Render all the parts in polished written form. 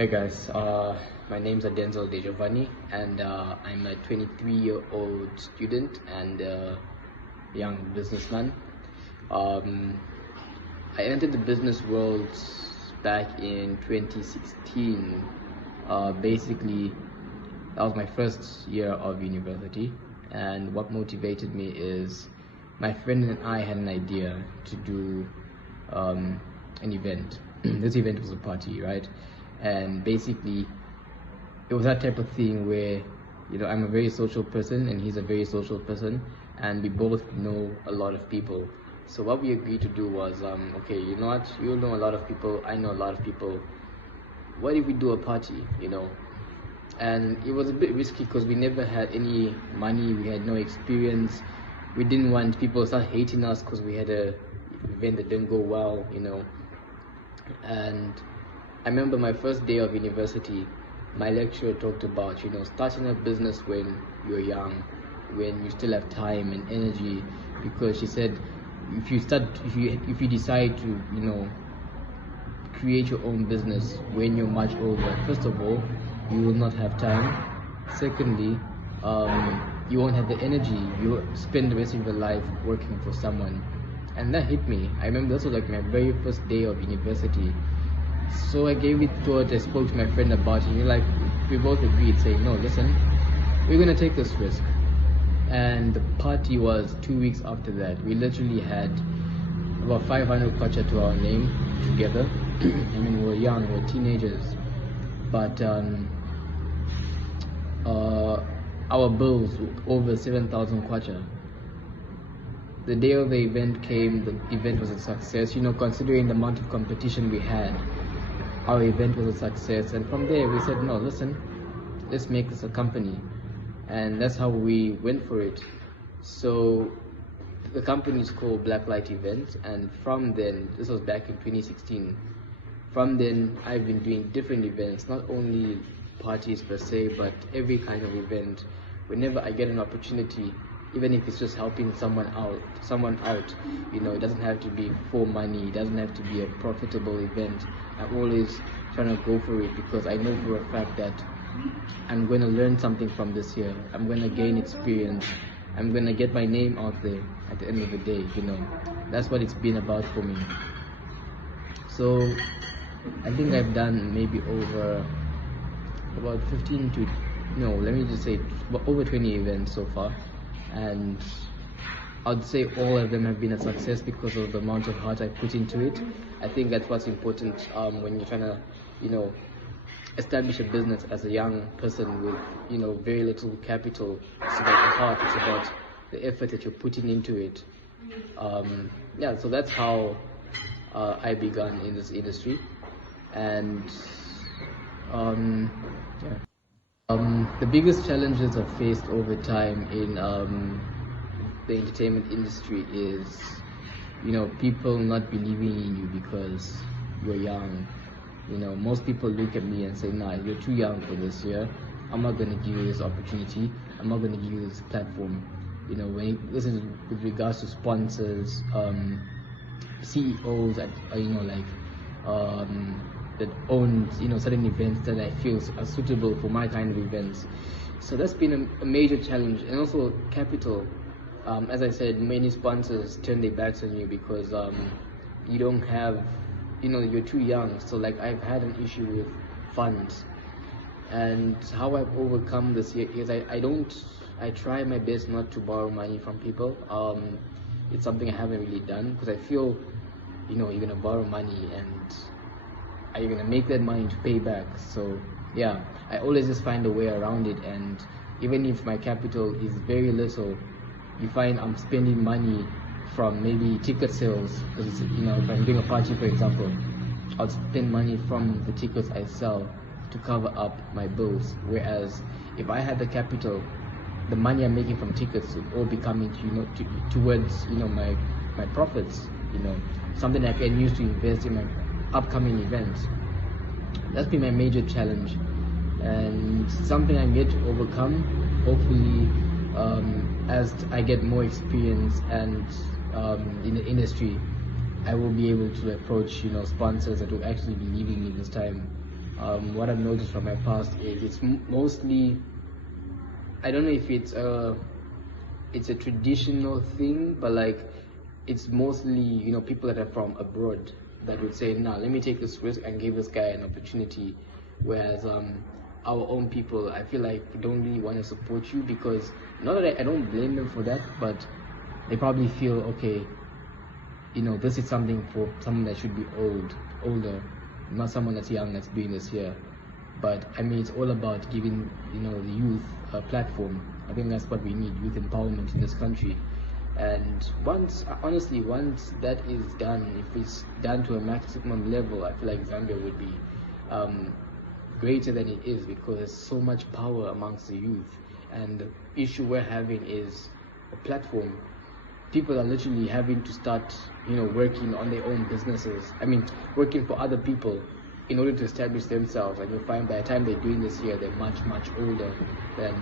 Hey guys, my name's Denzel Degiovanni, and I'm a 23-year-old student and young businessman. Um, I entered the business world back in 2016. Basically, that was my first year of university, and what motivated me is my friend and I had an idea to do an event. This event was a party, right? And basically, it was that type of thing where, I'm a very social person and he's a very social person, and we both know a lot of people. So what we agreed to do was, okay, you know what? You know a lot of people, I know a lot of people. What if we do a party, And it was a bit risky because we never had any money, we had no experience. We didn't want people to start hating us because we had a event that didn't go well, And I remember my first day of university, my lecturer talked about, starting a business when you're young, when you still have time and energy, because she said, if you decide to, create your own business when you're much older, first of all, you will not have time. Secondly, you won't have the energy. You spend the rest of your life working for someone. And that hit me. I remember this was like my very first day of university. So I gave it thought. I spoke to my friend about it. We both agreed, saying, no, listen, we're gonna take this risk. And the party was 2 weeks after that. We literally had about 500 kwacha to our name together. I mean, we were young, we were teenagers, but our bills were over 7,000 kwacha. The day of the event came. The event was a success. Considering the amount of competition we had, our event was a success. And from there, we said, no, listen, let's make this a company. And that's how we went for it. So the company is called Blacklight Events. And from then, this was back in 2016. From then, I've been doing different events, not only parties per se, but every kind of event. Whenever I get an opportunity, even if it's just helping someone out, it doesn't have to be for money, it doesn't have to be a profitable event. I'm always trying to go for it because I know for a fact that I'm going to learn something from this year. I'm going to gain experience. I'm going to get my name out there at the end of the day, That's what it's been about for me. So I think I've done maybe over about 15 to, no, let me just say over 20 events so far. And I'd say all of them have been a success because of the amount of heart I put into it. I think that's what's important when you're trying to, establish a business as a young person with, very little capital. It's about the heart, it's about the effort that you're putting into it. So that's how I began in this industry. And the biggest challenges I've faced over time in the entertainment industry is, people not believing in you because you're young. Most people look at me and say, nah, you're too young for this year. I'm not going to give you this opportunity. I'm not going to give you this platform. This is with regards to sponsors, CEOs, that owns certain events that I feel are suitable for my kind of events. So that's been a major challenge, and also capital. As I said, many sponsors turn their backs on you because you don't have, you're too young. So I've had an issue with funds, and how I've overcome this is I try my best not to borrow money from people. It's something I haven't really done because I feel, you're gonna borrow money and are you gonna make that money to pay back? So yeah, I always just find a way around it. And even if my capital is very little, you find I'm spending money from maybe ticket sales, because if I'm doing a party, for example, I'll spend money from the tickets I sell to cover up my bills. Whereas if I had the capital, the money I'm making from tickets would all be coming towards my profits, something I can use to invest in my upcoming events. That's been my major challenge, and something I'm yet to overcome. Hopefully, as I get more experience and in the industry, I will be able to approach sponsors that will actually believe in me this time. what I've noticed from my past is it's mostly, I don't know if it's a traditional thing, but like it's mostly, you know, people that are from abroad that would say, nah, let me take this risk and give this guy an opportunity. Whereas our own people, I feel like don't really want to support you, because not that I don't blame them for that, but they probably feel, okay, you know, this is something for someone that should be older, not someone that's young that's doing this here. But I mean, it's all about giving, you know, the youth a platform. I think that's what we need, youth empowerment in this country. And once that is done, if it's done to a maximum level, I feel like Zambia would be greater than it is, because there's so much power amongst the youth. And the issue we're having is a platform. People are literally having to start, you know, working on their own businesses. I mean, working for other people in order to establish themselves. And you'll find by the time they're doing this here, they're much, much older than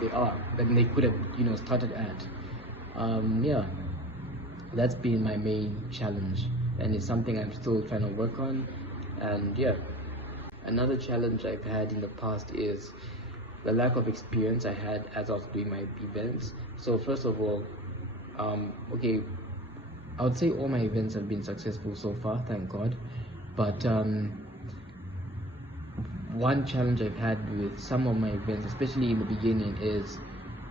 they could have, you know, started at. Yeah, that's been my main challenge, and it's something I'm still trying to work on. And yeah, another challenge I've had in the past is the lack of experience I had as I was doing my events. So first of all, okay, I would say all my events have been successful so far, thank God. But one challenge I've had with some of my events, especially in the beginning, is,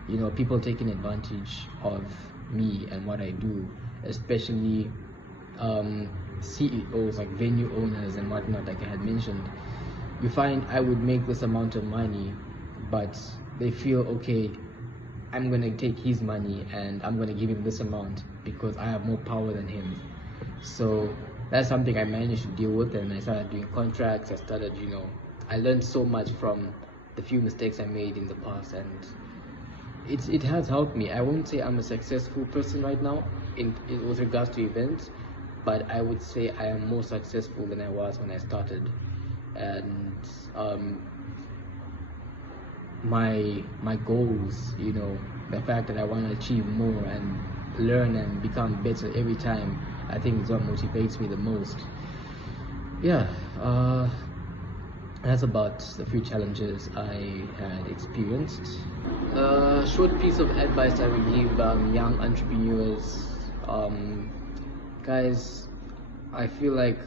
you know, people taking advantage of me and what I do, especially CEOs, like venue owners and whatnot, like I had mentioned. You find I would make this amount of money, but they feel, okay, I'm gonna take his money and I'm gonna give him this amount because I have more power than him. So that's something I managed to deal with, and I started doing contracts. I started, you know, I learned so much from the few mistakes I made in the past, and it has helped me. I won't say I'm a successful person right now with regards to events, but I would say I am more successful than I was when I started. And my goals, you know, the fact that I want to achieve more and learn and become better every time, I think is what motivates me the most. Yeah, that's about the few challenges I had experienced. Short piece of advice I would give young entrepreneurs, guys, I feel like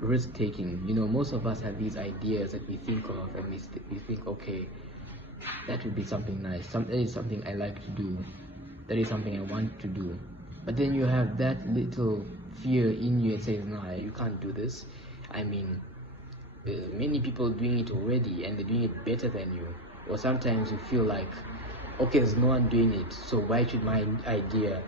risk taking, you know, most of us have these ideas that we think of, and we think, okay, that would be something nice, that is something I like to do, that is something I want to do. But then you have that little fear in you that says, no, you can't do this. I mean, many people are doing it already and they're doing it better than you. Or sometimes you feel like, okay, there's no one doing it, so why should my idea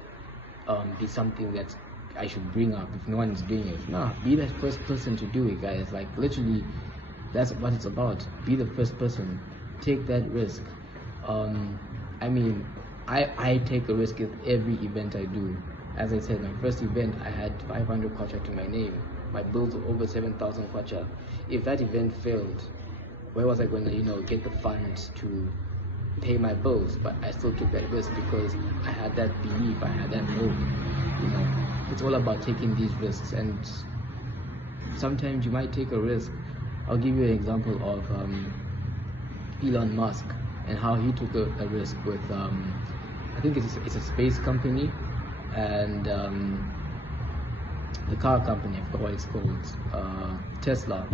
be something that I should bring up if no one is doing it? No, be the first person to do it, guys. Like, literally, that's what it's about. Be the first person. Take that risk. I mean, I take a risk with every event I do. As I said, my first event, I had 500 kwacha to my name. My bills were over 7,000 kwacha. If that event failed, where was I going to, you know, get the funds to pay my bills? But I still took that risk because I had that belief, I had that hope. You know, it's all about taking these risks, and sometimes you might take a risk. I'll give you an example of Elon Musk and how he took a risk with I think it's a space company and the car company, I forgot what it's called, Tesla.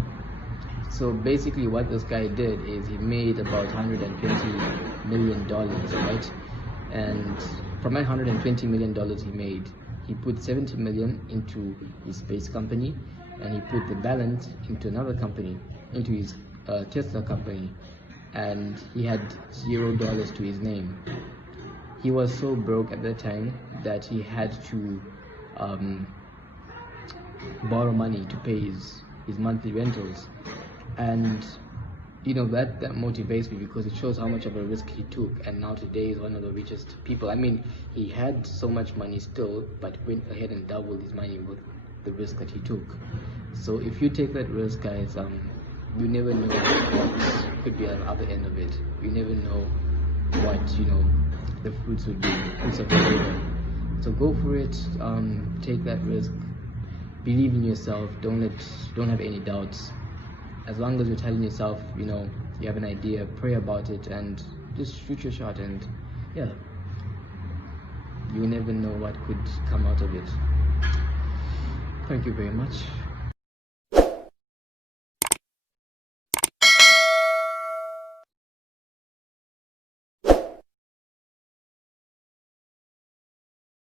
So basically what this guy did is he made about $120 million, right? And from that $120 million he made, he put $70 million into his space company, and he put the balance into another company, into his Tesla company, and he had $0 to his name. He was so broke at that time that he had to borrow money to pay his monthly rentals. And you know, that motivates me because it shows how much of a risk he took, and now today he's one of the richest people. I mean, he had so much money still, but went ahead and doubled his money with the risk that he took. So if you take that risk, guys, you never know what could be at the other end of it. You never know what, you know, the fruits would be, fruits of the labor. So go for it, take that risk, believe in yourself, don't have any doubts, as long as you're telling yourself, you know, you have an idea, pray about it and just shoot your shot, and yeah, you never know what could come out of it. Thank you very much.